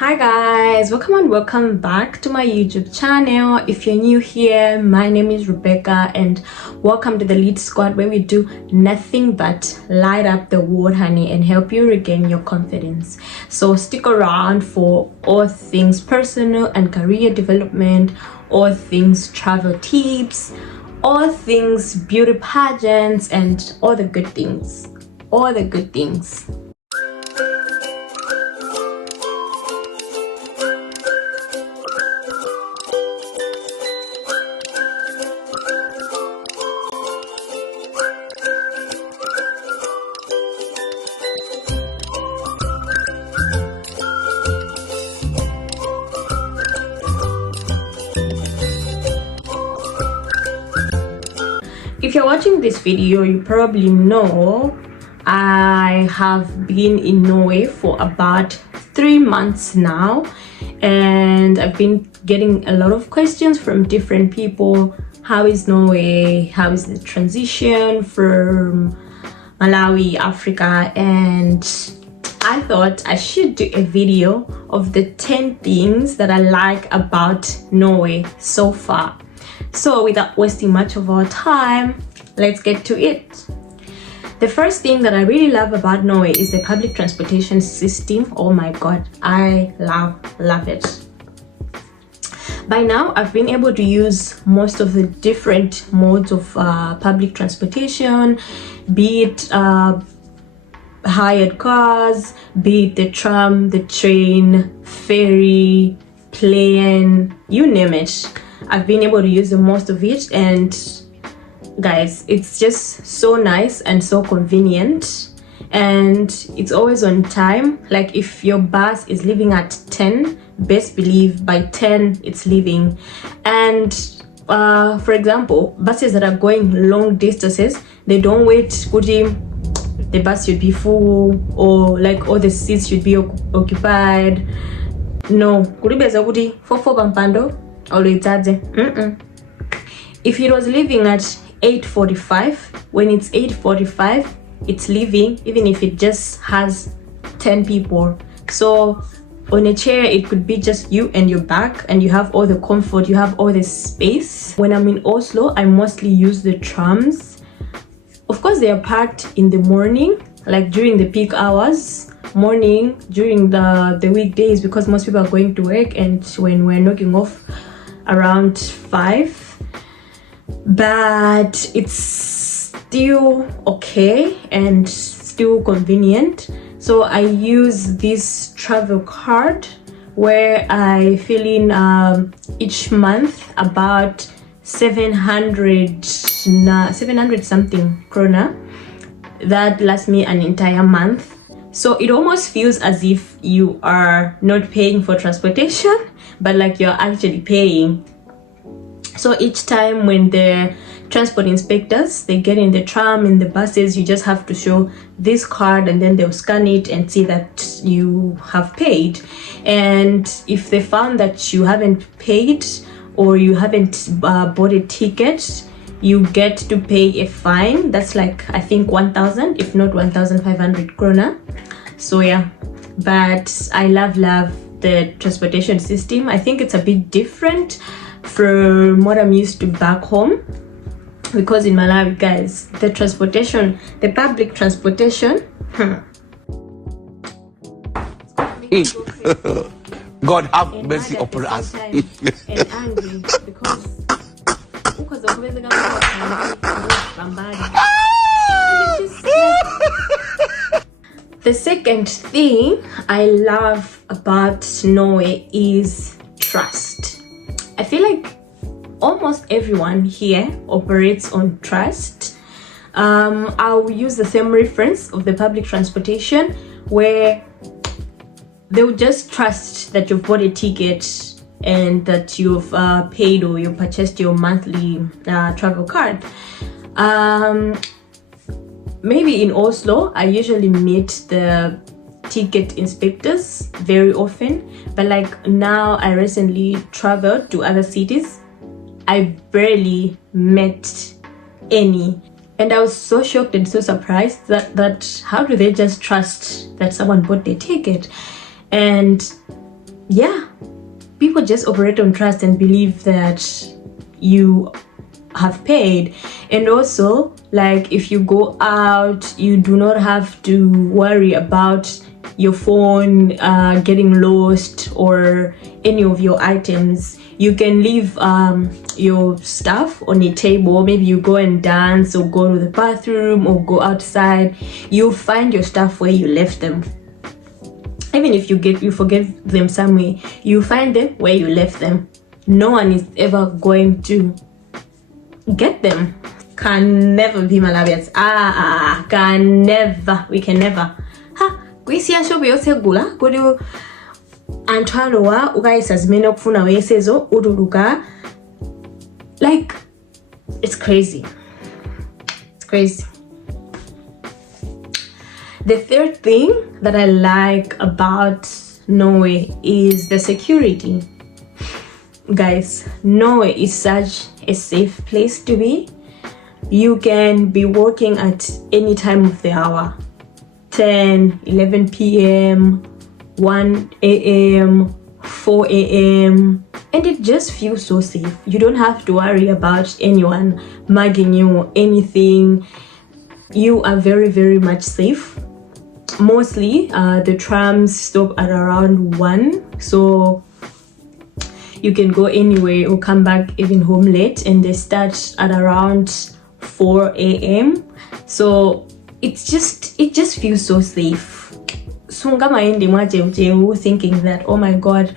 Hi guys, welcome and welcome back to my YouTube channel. If you're new here, my name is Rebecca and welcome to the Lead Squad, where we do nothing but light up the world, honey, and help you regain your confidence. So stick around for all things personal and career development, all things travel tips, all things beauty pageants, and all the good things. If you're watching this video, you probably know I have been in Norway for about 3 months now, and I've been getting a lot of questions from different people. How is Norway? How is the transition from Malawi, Africa? And I thought I should do a video of the 10 things that I like about Norway so far. So without wasting much of our time, let's get to it. The first thing that I really love about Norway is the public transportation system. Oh my god, I love it. By now, I've been able to use most of the different modes of public transportation, be it hired cars, be it the tram, the train, ferry, plane, you name it. I've been able to use the most of it, and guys, it's just so nice and so convenient, and it's always on time. Like if your bus is leaving at 10, best believe by 10 it's leaving. And for example, buses that are going long distances, they don't wait kuti the bus should be full or like all the seats should be occupied. No, kulibeza kuti fofo pampando always. If it was leaving at 8:45, when it's 8:45, it's leaving, even if it just has 10 people. So on a chair, it could be just you and your back, and you have all the comfort, you have all the space. When I'm in Oslo, I mostly use the trams. Of course, they are packed in the morning, like during the peak hours, morning, during the weekdays, because most people are going to work, and when we're knocking off around 5, but it's still okay and still convenient. So I use this travel card where I fill in each month about 700 something krona. That lasts me an entire month. So it almost feels as if you are not paying for transportation, but like you're actually paying. So each time when the transport inspectors, they get in the tram, in the buses, you just have to show this card, and then they'll scan it and see that you have paid. And if they found that you haven't paid or you haven't bought a ticket, you get to pay a fine. That's like, I think 1,000, if not 1,500 krona. So yeah, but I love the transportation system. I think it's a bit different from what I'm used to back home, because in Malawi, guys, the public transportation, God have mercy upon us. And angry because the second thing I love about Norway is trust. I feel like almost everyone here operates on trust. I'll use the same reference of the public transportation, where they'll just trust that you've bought a ticket and that you've paid or you purchased your monthly travel card. Maybe in Oslo, I usually meet the ticket inspectors very often, but like now I recently traveled to other cities, I barely met any. And I was so shocked and so surprised that how do they just trust that someone bought their ticket? And yeah, people just operate on trust and believe that you have paid. And also, like, if you go out, you do not have to worry about your phone getting lost or any of your items. You can leave your stuff on a table. Maybe you go and dance or go to the bathroom or go outside, you'll find your stuff where you left them. Even if you forget them somewhere, you find them where you left them. No one is ever going to get them. Can never be Malawians. Can never. We can never. Kwisiya shobe yosegula kodi anthu alowa ukayisa zimene okufuna weyesezo utuluka. Like, it's crazy. It's crazy. The third thing that I like about Norway is the security. Guys, Norway is such a safe place to be. You can be working at any time of the hour. 10, 11 p.m, 1 a.m, 4 a.m, and it just feels so safe. You don't have to worry about anyone mugging you or anything. You are very, very much safe. Mostly the trams stop at around 1, so you can go anywhere or come back even home late, and they start at around 4 a.m. so it just feels so safe. So thinking that, oh my god,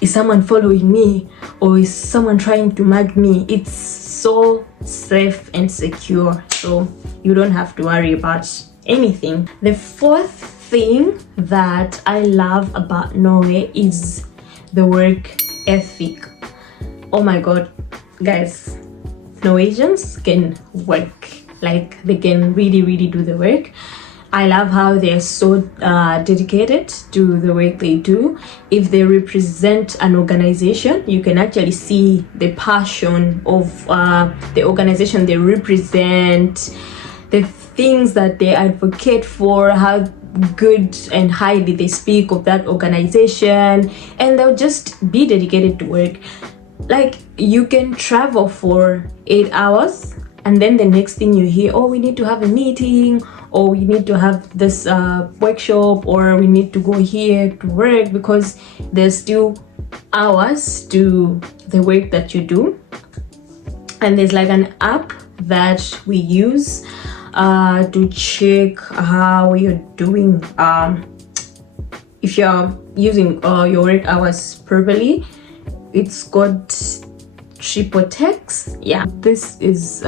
is someone following me or is someone trying to mug me? It's so safe and secure, so you don't have to worry about anything. The fourth thing that I love about Norway is the work ethic. Oh my god, guys, Norwegians can work. Like, they can really do the work. I love how they're so dedicated to the work they do. If they represent an organization, you can actually see the passion of the organization they represent, the things that they advocate for, how good and highly they speak of that organization, and they'll just be dedicated to work. Like, you can travel for 8 hours and then the next thing you hear, oh, we need to have a meeting, or we need to have this workshop, or we need to go here to work, because there's still hours to the work that you do. And there's like an app that we use to check how you're doing, if you're using your work hours properly. It's got Tripotex. Yeah, this is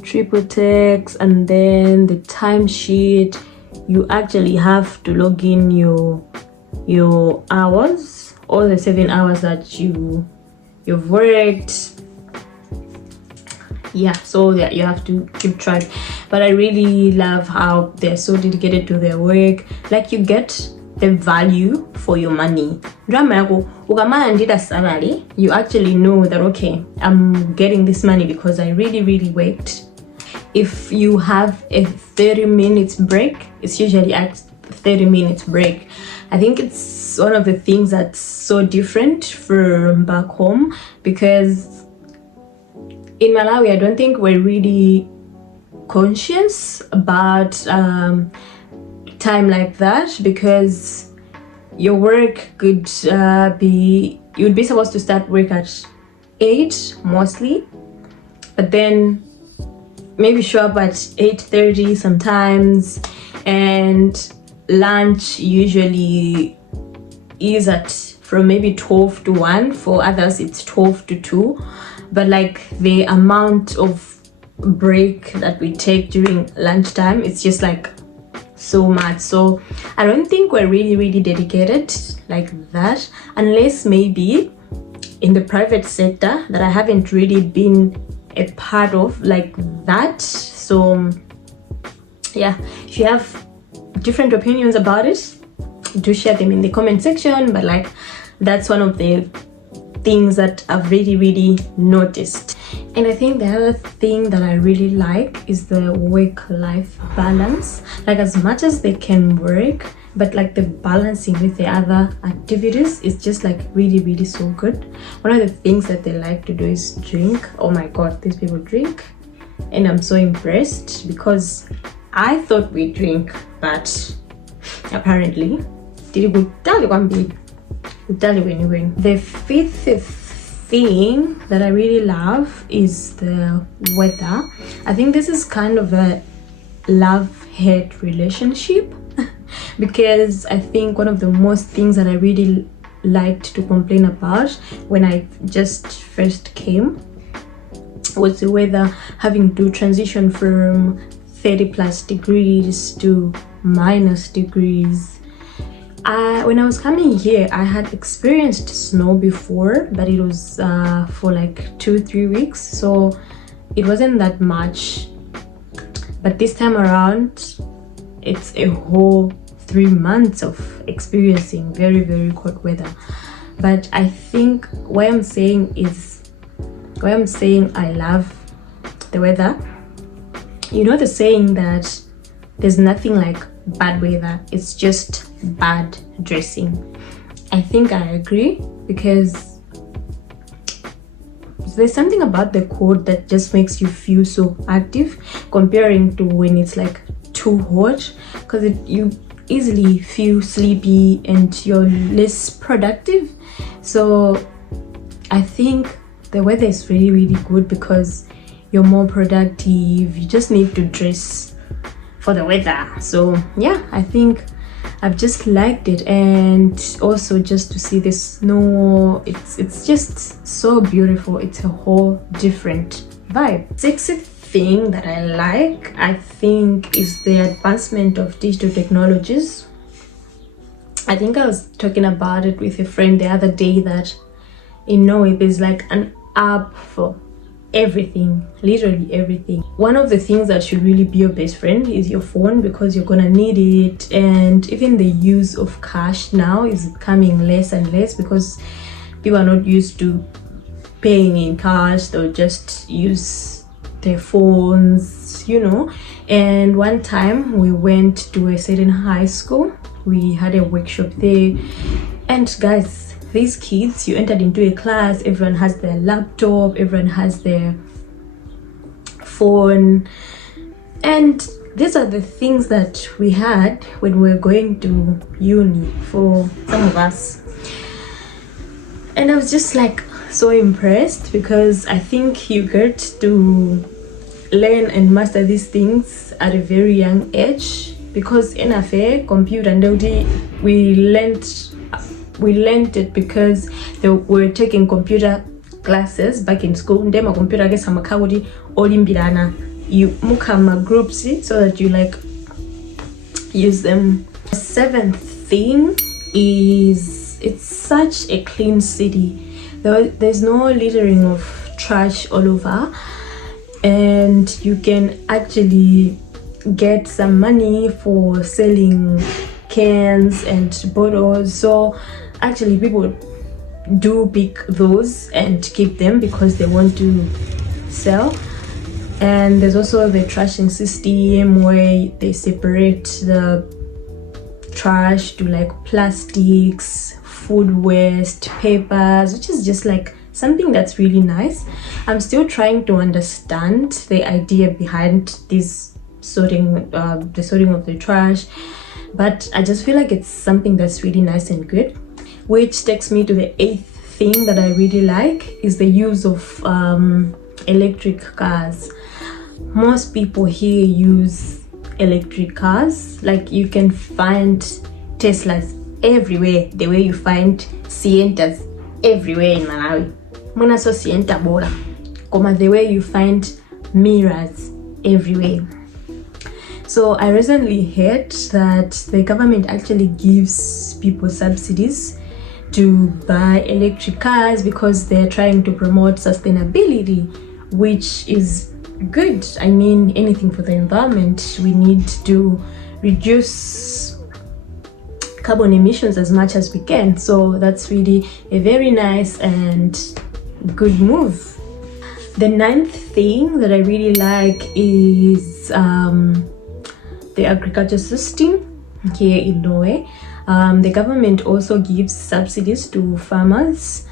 Tripotex, and then the timesheet. You actually have to log in your hours, all the 7 hours that you've worked. Yeah, so that you have to keep track. But I really love how they're so dedicated to their work. Like, you get the value for your money. You actually know that, okay, I'm getting this money because I really worked. If you have a 30 minutes break, it's usually at 30 minutes break. I think it's one of the things that's so different from back home, because in Malawi, I don't think we're really conscious about time like that, because your work could you'd be supposed to start work at 8 mostly, but then maybe show up at 8:30 sometimes, and lunch usually is at from maybe 12 to 1. For others it's 12 to 2. But like, the amount of break that we take during lunchtime, it's just like so much. So I don't think we're really dedicated like that, unless maybe in the private sector that I haven't really been a part of like that. So yeah, if you have different opinions about it, do share them in the comment section. But like, that's one of the things that I've really noticed. And I think the other thing that I really like is the work-life balance. Like, as much as they can work, but like the balancing with the other activities is just like really so good. One of the things that they like to do is drink. Oh my god, these people drink, and I'm so impressed because I thought we drink, but apparently the fifth thing that I really love is the weather. I think this is kind of a love-hate relationship because I think one of the most things that I really liked to complain about when I just first came was the weather, having to transition from 30+ degrees to minus degrees. When I was coming here, I had experienced snow before, but it was for like 2-3 weeks, so it wasn't that much. But this time around, it's a whole 3 months of experiencing very cold weather. But I think why I'm saying I love the weather, you know the saying that there's nothing like bad weather, it's just bad dressing. I think I agree, because there's something about the cold that just makes you feel so active comparing to when it's like too hot, because you easily feel sleepy and you're less productive. So I think the weather is really good because you're more productive. You just need to dress for the weather. So yeah, I think I've just liked it, and also just to see the snow, it's just so beautiful. It's a whole different vibe. Sixth thing that I like, I think, is the advancement of digital technologies. I think I was talking about it with a friend the other day that in Norway there's like an app for everything, literally everything. One of the things that should really be your best friend is your phone, because you're gonna need it. And even the use of cash now is becoming less and less because people are not used to paying in cash. They'll just use their phones, you know. And one time we went to a certain high school, we had a workshop there, and guys, these kids, you entered into a class, everyone has their laptop, everyone has their phone, and these are the things that we had when we were going to uni for some of us. And I was just like so impressed, because I think you get to learn and master these things at a very young age, because in a fair computer and we learned it because they were taking computer classes back in school. Ndema computer gets hamakawudi olimbirana, you mukama groups so that you like use them. The seventh thing is, it's such a clean city. There's no littering of trash all over, and you can actually get some money for selling cans and bottles. So actually people do pick those and keep them because they want to sell. And there's also the trashing system where they separate the trash to like plastics, food waste, papers, which is just like something that's really nice. I'm still trying to understand the idea behind this sorting, the sorting of the trash, but I just feel like it's something that's really nice and good. Which takes me to the eighth thing that I really like, is the use of electric cars. Most people here use electric cars. Like, you can find Teslas everywhere, the way you find Sientas everywhere in Malawi. Muna so Sienta bola, koma the way you find mirrors everywhere. So I recently heard that the government actually gives people subsidies to buy electric cars because they're trying to promote sustainability, which is good. I mean, anything for the environment. We need to reduce carbon emissions as much as we can. So that's really a very nice and good move. The ninth thing that I really like is the agriculture system. here in Norway. The government also gives subsidies to farmers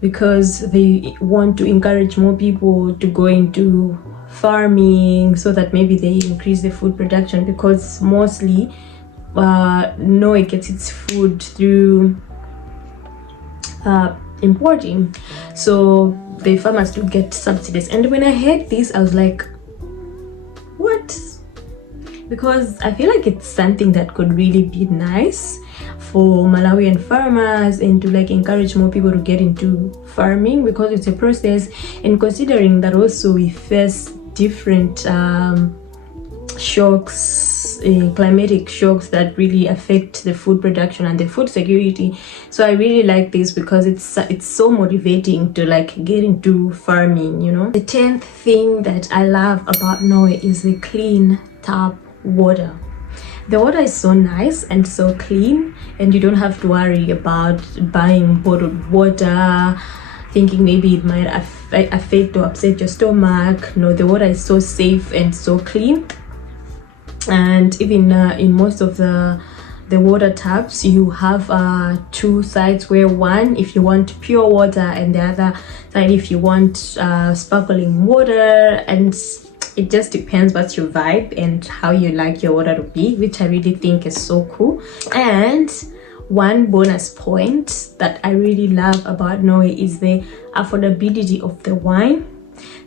because they want to encourage more people to go into farming so that maybe they increase the food production, because mostly Norway gets its food through importing, so the farmers do get subsidies. And when I heard this, I was like, what? Because I feel like it's something that could really be nice for Malawian farmers and to like encourage more people to get into farming, because it's a process, and considering that also we face different shocks, climatic shocks that really affect the food production and the food security. So I really like this because it's so motivating to like get into farming, you know. The 10th thing that I love about Norway is the clean tap water. The water is so nice and so clean, and you don't have to worry about buying bottled water thinking maybe it might affect or upset your stomach. No, the water is so safe and so clean. And even in most of the water taps, you have two sides, where one if you want pure water and the other side if you want sparkling water. And it just depends what's your vibe and how you like your water to be, which I really think is so cool. And one bonus point that I really love about Norway is the affordability of the wine.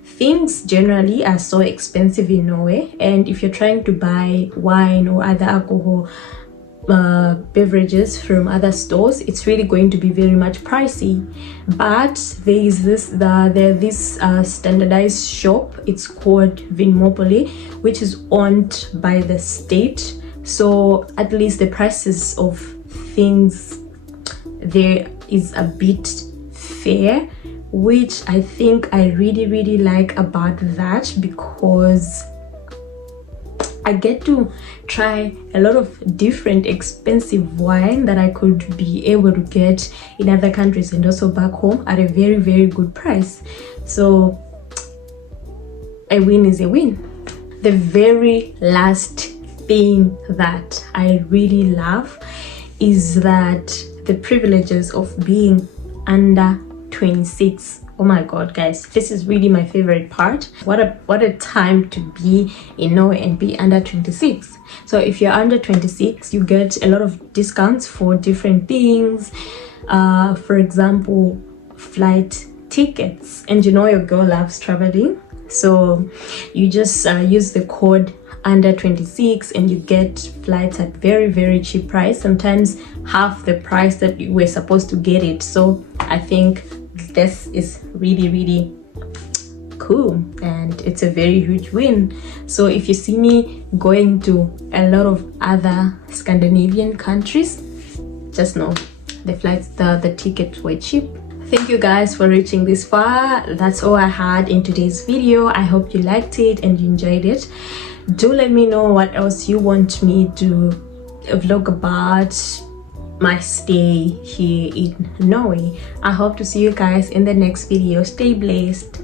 Things generally are so expensive in Norway, and if you're trying to buy wine or other alcohol beverages from other stores, it's really going to be very much pricey. But there is this standardized shop, it's called Vinmonopoly, which is owned by the state, so at least the prices of things there is a bit fair, which I think I really like about that, because I get to try a lot of different expensive wine that I could be able to get in other countries and also back home at a very good price. So a win is a win. The very last thing that I really love is that the privileges of being under 26. Oh my god, guys, this is really my favorite part. What a time to be in Norway and be under 26. So if you're under 26, you get a lot of discounts for different things. For example, flight tickets, and you know your girl loves traveling, so you just use the code under 26 and you get flights at very cheap price, sometimes half the price that you were supposed to get it. So I think this is really cool, and it's a very huge win. So if you see me going to a lot of other Scandinavian countries, just know the flights, the tickets were cheap. Thank you guys for reaching this far. That's all I had in today's video. I hope you liked it and you enjoyed it. Do let me know what else you want me to vlog about my stay here in Norway. I hope to see you guys in the next video. Stay blessed.